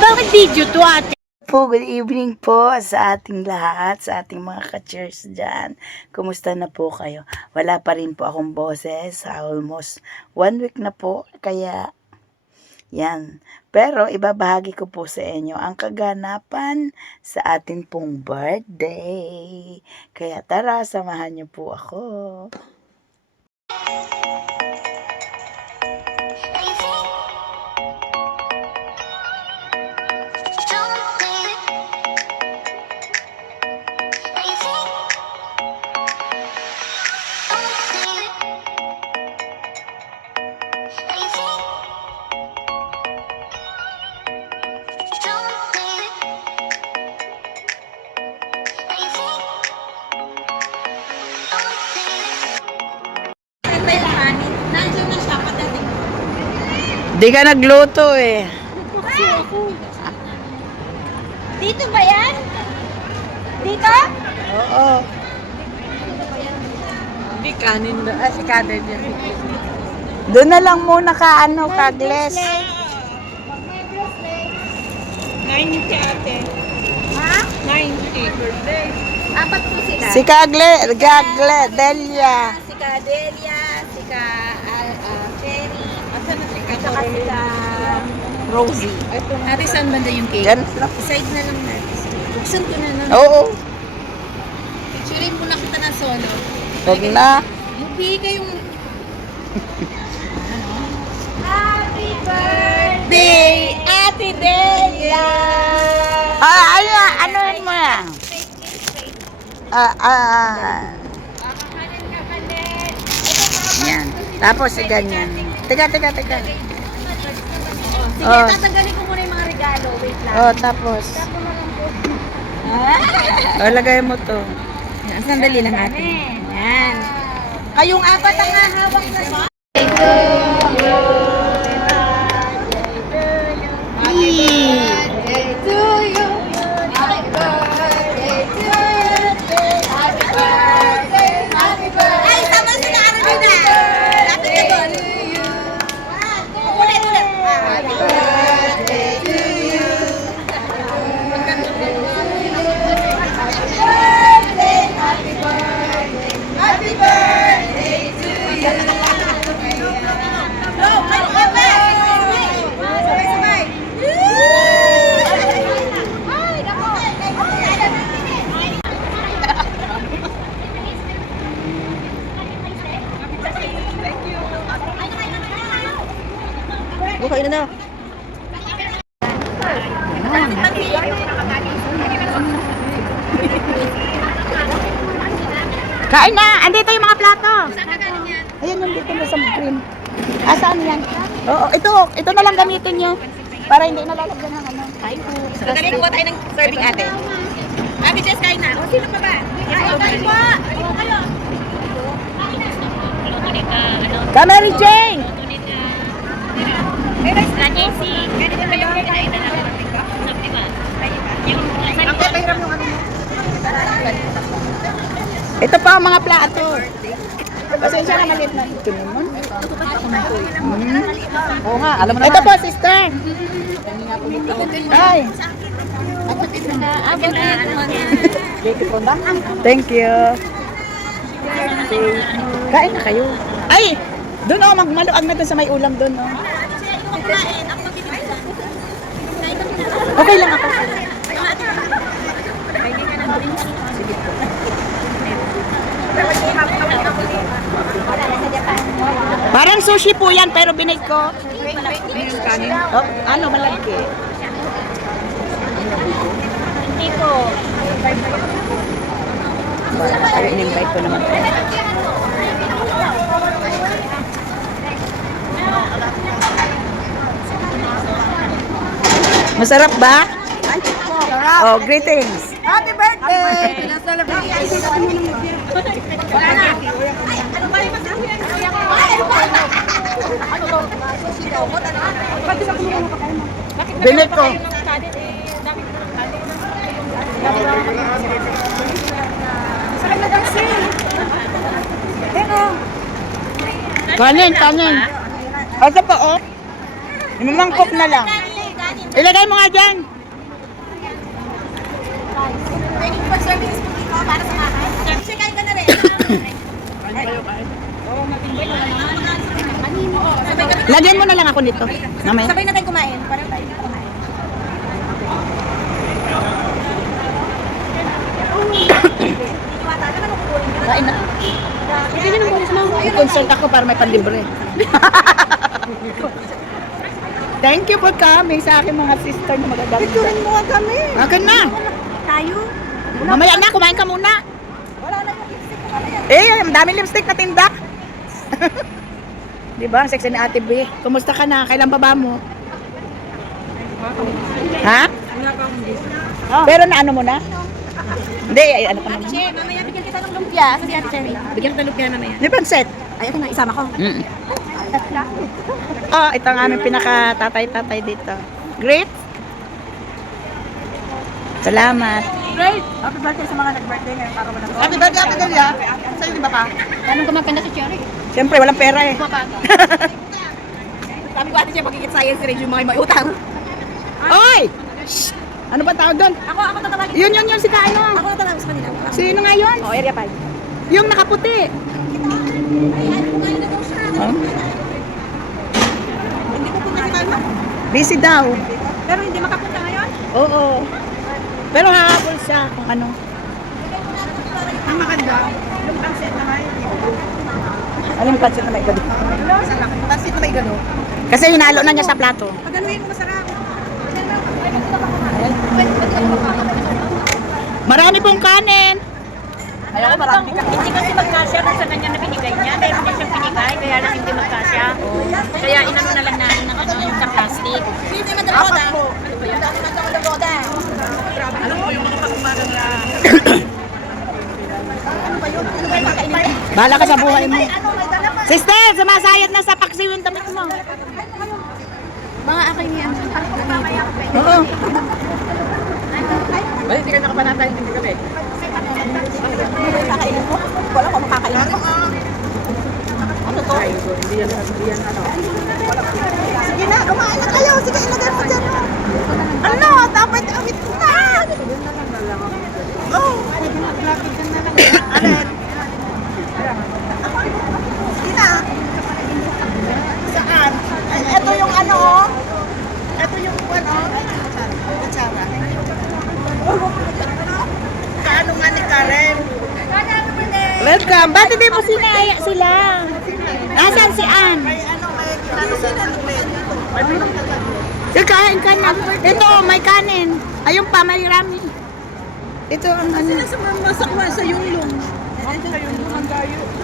bakit video to, ate? Po, good evening po sa ating lahat, sa ating mga ka-cheers dyan. Kumusta na po kayo? Wala pa rin po akong boses, almost 1 week na po, kaya yan. Pero ibabahagi ko po sa inyo ang kaganapan sa ating pong birthday. Kaya tara, samahan niyo po ako. Di ka nagluto eh. Kasi ako. Dito ba yan? Dito? Oo. Di kanin ba? Ah, si kanin yan. Doon na lang muna ka, Kagles. 90 ate. Ha? 90. Apat po sila. Si Gagle, Delia. Si Delia, si Ferry. Asan na si Saka sila Rosie. Ate, saan banda yung cake? Yan lang. Side na lang natin. Buksan ko na nun. Oo. Picturein mo na kita na solo. Huwag na. Hindi kayong... Happy birthday, Ate Delia! Ano yun mo yan? Yan. Tapos ganyan. Teka. Sige, Oh. tatanggalin ko muna yung mga regalo. Wait lang. Oh, tapos. Lagay mo to. Yan, sandali lang ate. Yan. Kayong apat ang hahawak na sa... Ay, tama si na ano na. Lapit ka doon. Ulit. Happy birthday to you. Happy birthday to you. Go, kayo ka ba? Sabay. Ay, nako. Bukain na. Kain na! Andito yung mga plato. Ayan, nandito na sa green. Saan yan? Oo, ito na lang gamitin nyo. Para hindi nalalagyan ng ano. Sandali, kuha tayo ng serving ate. Ate Jess, kain na. O, sino pa ba? Kain po! Ka, Mary Jane! Ganito ba yung kinain na namin? Ang papahiram yung ano mo. Ito pa ang mga plato. Pasensya na maliit na. Ito naman. Oo nga, alam mo naman. Ito po, sister. Ay. Thank you. Kain na kayo. Ay! Doon oh, magmaluag na doon sa may ulam doon oh. Okay lang ako. Sige po. Parang sushi po yan pero binake ko. Oh, ano malaki? Hindi po. Ay, in-invite ko naman. Masarap ba? Oh, greetings. Happy birthday! Wala na. Ay, ano ba yung masabi? Ay, ano ba? Ano to? Sinumot, ano? Bakit sa kumuha pa kayo mo? Binake ko. Sakit na dansin. Teka. Kanin. Ito pa oh. Imamangkok na lang. Ganin. Ilagay mo nga dyan. Thank you for serving this dito para sa akin. Kasi kain ka na rin. Lagyan mo na lang ako nito. Mamaya. Sabay na tayo kumain. Para tayo kumain. Kain na. Consult ako para may panlibre. Thank you for coming sa aking mga sister na magaganda. Picturein mo nga kami. Akin na. Tayo? Mamaya na, kumain ka muna. Wala na yung lipstick ko kami. Ang daming lipstick na tinda. Diba? Ang sexy ni Ate B. Kumusta ka na? Kailan baba mo? Ha? Wala pa akong list. Pero naano mo na? Hindi, ay, ano ka Ate naman? Che, mamaya bigyan kita ng lumpia. Sabi Ate Cherry. Bigyan kita ng lumpia mamaya. May pansit. Ay, ito na, isama ko. Oh, ito ang aming pinaka-tatay-tatay dito. Great. Salamat. Great! Happy birthday sa mga nag-birthday ngayon para wala. Happy birthday, Ate Delia. Sa'yo, di ba pa? Anong kumaganda si Cherry? Siyempre, walang pera eh. Sabi ko Ate Che, magigit science range yung mga may utang. Oy! Shh! Ano ba tawag doon? Ako tatawagin. Yun, si Kaano. Ako tatawagin sa kanila. Sino nga yun? Oh, area 5. Yung nakaputi. Huh? Hindi ko punta si Kalma. Busy daw. Pero hindi makapunta ngayon? Oo. Pero hahabol siya kung ano. Ang maganda. Yung pansit na may. Ano yung pansit na may gano? Pansit na may gano. Kasi hinalo na niya sa plato. Paganuhin mo masarap. Marami pong kanin. Ayoko marami. Hindi kasi magkasya kung sa kanya na binigay niya. Meron niya siyang binigay, kaya lang hindi magkasya. Kaya inano na lang namin ng ano, yung sarcastic. Hindi na dalagoda. Ano na dalagoda? Alam mo yung mga pagkumagan na. Ano ba yun? Ano ba yung kakainin? Bahala ka sa buhay mo. Ano, may dala pa. Sister, sumasayat na sa paksiw yung damit mo. Mga akin yan. Oo. Ay, hindi ka nakapanatay, hindi kami. Ano ba yung kakainin mo? Wala ko makakainin mo. Ano to? Hindi yan ano. Sige na, kumain na kayo. Sige, ilagay mo dyan. Ano? Dapat awit ko na. Oh. Alin? Sige na. Saan? Ay, ito yung ano. Ito yung ano. Kutsara. Kaano nga ni Karen? Welcome. Ba't hindi mo sinaya sila? Nasaan si Ann? May ano, may ano sila Lumen. Sige, kain ka na. Ito, may kanin. Ayun pa, may rami. Ito ang ano. Masakwa sa Yunglong.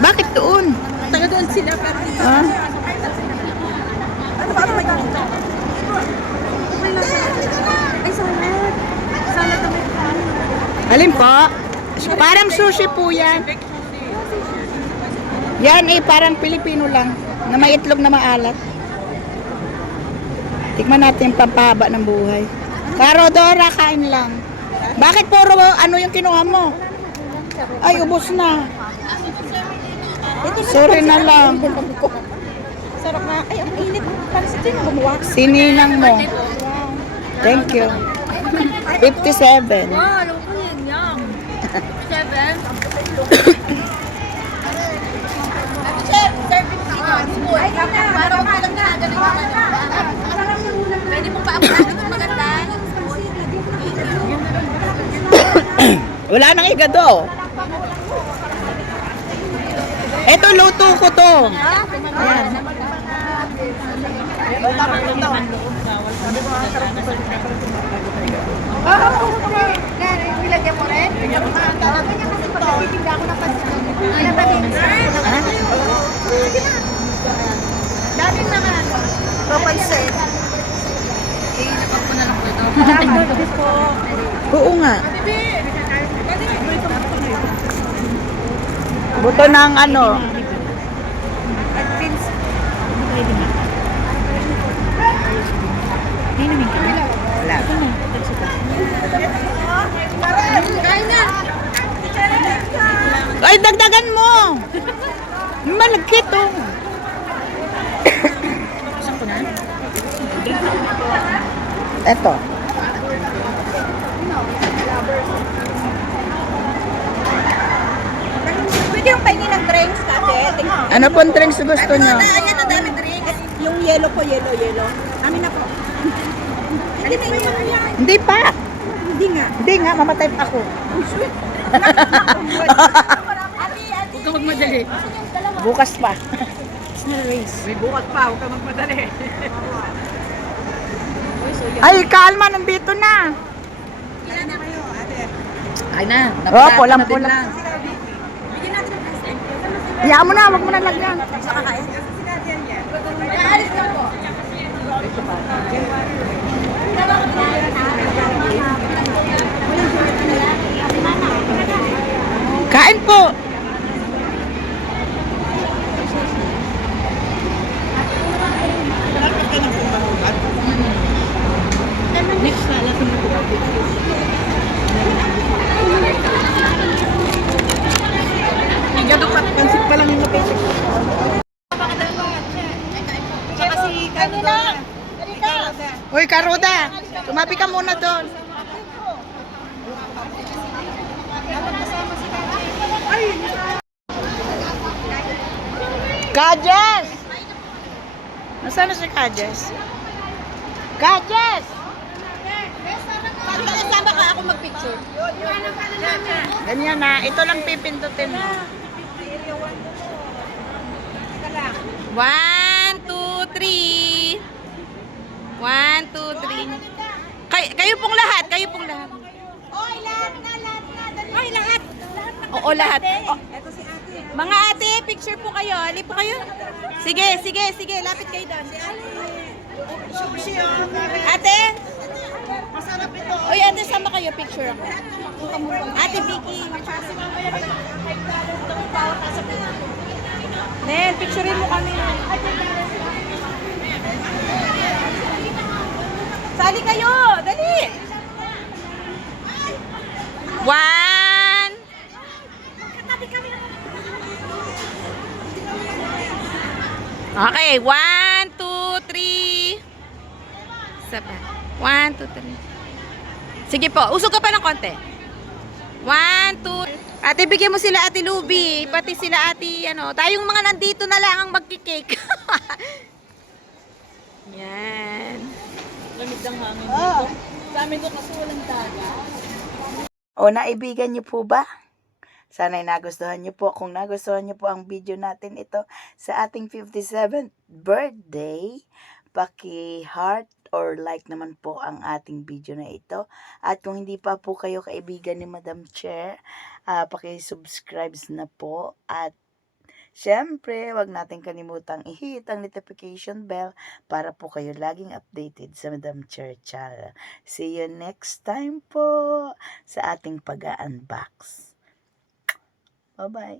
Bakit doon? Taga doon sila pero Ah? ano ba may ganun? Ay, salad. Salad na may kanin. Alin po? Parang sushi po yan. Yan eh, parang Pilipino lang. Na may itlog na maalat. Tikman natin yung pampahaba ng buhay. Caro Dora, kain lang. Bakit puro ano yung kinuha mo? Ay, ubos na. Sorry na lang. Sarap na. Ay, ang init. Para sa sino gumawa? Sininang mo. Thank you. 57. Wow, alam ko yan. Yum. 7. Chef, serving dito. Ay, para magkalang na. Pwede mong paabutan ng maganda. Wala nang igado. Ito, luto ko to. Ayan. Nilagyan mo rin? Bibigyan ako ng pansin. Ano ba din? Dati na nga. Papansin. Napag ko na lang ito. Oo nga. Buto ng ano. Wala. Kain na! Ay, dagdagan mo! Malagkit oh. Eto. Pwede yung pahingi ng drinks kasi. Ano pong drinks gusto nyo? Ayan na dami drinks. Yung yellow po, yellow. Amin na po. Hindi na yan. Hindi pa. Hindi nga. Hindi nga, mamatay pa ako. Huwag ka magmadali. Bukas pa. May bukas pa, huwag ka magmadali. Ay, kalma, nandito na. Ilan na kayo, ate? Ay na, Oh, pulang pula. Bigyan natin ng present. Hayaan mo na, wag mo na lagyan. Sa kakain? Aalis lang po. Kain po. Pansit pa lang yung napesik. Tsaka si Kanina. Uy, Karuda, tumabi ka muna doon. Kajes! Nasaan na si Kajes? Kajes! Sama ka ako magpicture. Ganyan na, ito lang pipindutin mo. 1, 2, 3. 1, 2, 3. Kayo pong lahat, kayo pong lahat. Oy, lahat na. Ay, lahat. Oo, lahat. Oh, Ito si ate. mga ate, picture po kayo. Ali po kayo. Sige, lapit kayo doon. Sushi, Ate, masarap ito. oy ate, sama kayo, picture ako. Ate Vicky. Nen, picturein mo kami. Sali kayo, dali. 1. Okay, 1, 2, 3. Isa pa. 1, 2, 3. Sige po, usog ka pa ng konti. 1, 2. Ate, bigyan mo sila Ate Luby. Pati sila Ate, tayong mga nandito na lang ang magkikake. Yan. Lamig ng hangin dito. Sa amin doon kasi walang dagat. O, naibigan niyo po ba? Sana'y nagustuhan niyo po. Kung nagustuhan niyo po ang video natin ito sa ating 57th birthday, paki-heart or like naman po ang ating video na ito. At kung hindi pa po kayo kaibigan ni Madam Chair, paki-subscribe na po. At syempre, wag natin kalimutang i-hit ang notification bell para po kayo laging updated sa Madam Chair channel. See you next time po sa ating pag-unbox. Bye-bye.